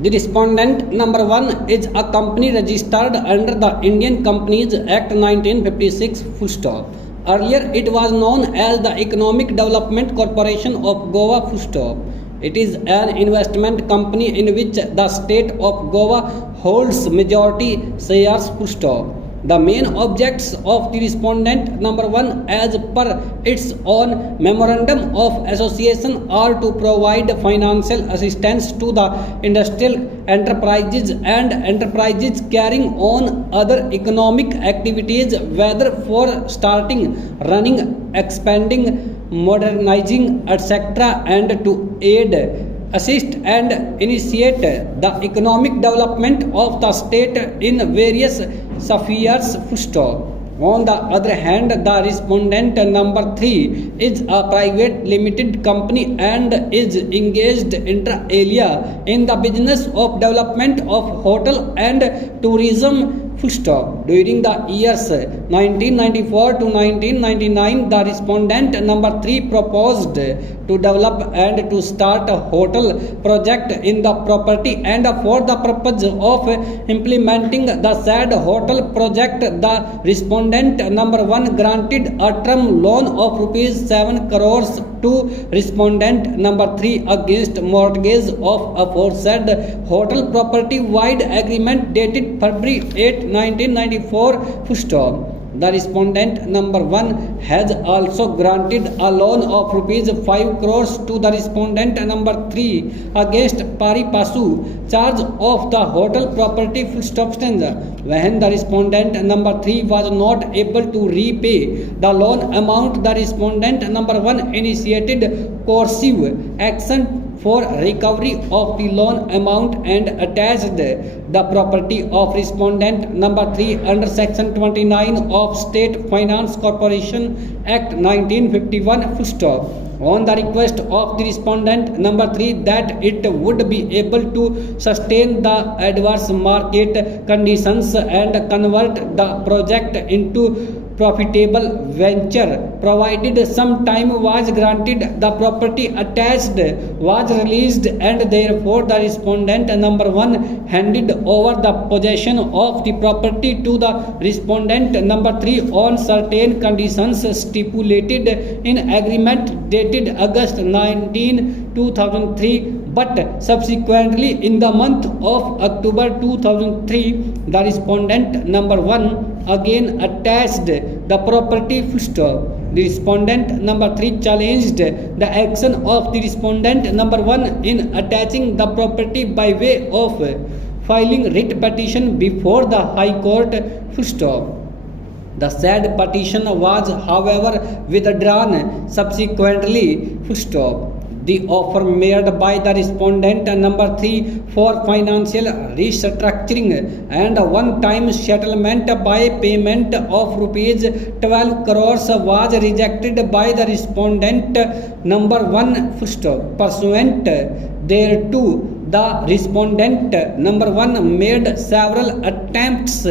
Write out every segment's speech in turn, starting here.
The respondent number 1 is a company registered under the Indian Companies Act 1956 full stop. Earlier it was known as the Economic Development Corporation of Goa full stop. It is an investment company in which the state of Goa holds majority shares full stop. The main objects of the respondent number 1 as per its own memorandum of association are to provide financial assistance to the industrial enterprises and enterprises carrying on other economic activities, whether for starting, running, expanding, modernizing, etc., and to aid, assist and initiate the economic development of the state in various spheres full stop. On the other hand, the respondent number 3 is a private limited company and is engaged inter alia in the business of development of hotel and tourism full stop. During the years 1994 to 1999, the respondent number 3 proposed to develop and to start a hotel project in the property, and for the purpose of implementing the said hotel project, the respondent number 1 granted a term loan of rupees 7 crores to respondent number 3 against mortgage of aforesaid hotel property wide agreement dated February 8, 1994 full stop. The respondent number 1 has also granted a loan of rupees 5 crores to the respondent number 3 against pari passu charge of the hotel property full stop stanza. When the respondent number 3 was not able to repay the loan amount, the respondent number 1 initiated coercive action for recovery of the loan amount and attached the property of respondent number 3 under section 29 of State Finance Corporation Act 1951 full stop. On the request of the respondent number 3 that it would be able to sustain the adverse market conditions and convert the project into profitable venture, provided some time was granted, the property attached was released, and therefore the respondent number 1 handed over the possession of the property to the respondent number 3 on certain conditions stipulated in agreement dated August 19, 2003. But subsequently, in the month of October 2003, the respondent number 1 again attached the property full stop. The respondent number 3 challenged the action of the respondent number 1 in attaching the property by way of filing writ petition before the High Court full stop. The said petition was, however, withdrawn subsequently full stop. The offer made by the respondent number 3 for financial restructuring and one-time settlement by payment of rupees 12 crores was rejected by the respondent number 1 full stop. Pursuant thereto, the respondent number 1 made several attempts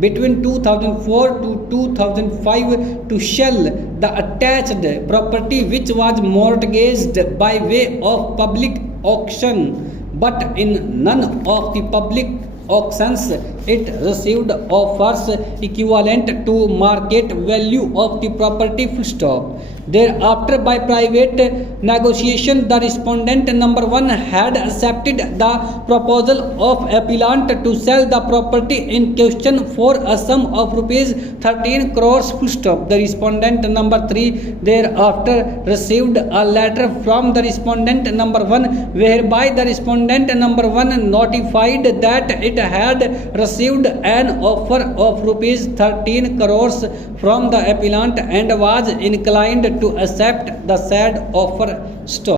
between 2004 to 2005 to sell the attached property, which was mortgaged by way of public auction, but in none of the public auctions it received offers equivalent to market value of the property full stop. Thereafter, by private negotiation, the respondent number 1 had accepted the proposal of appellant to sell the property in question for a sum of rupees 13 crores full stop. The respondent number 3 thereafter received a letter from the respondent number 1 whereby the respondent number 1 notified that it had received an offer of rupees 13 crores from the appellant and was inclined to accept the said offer. Stop.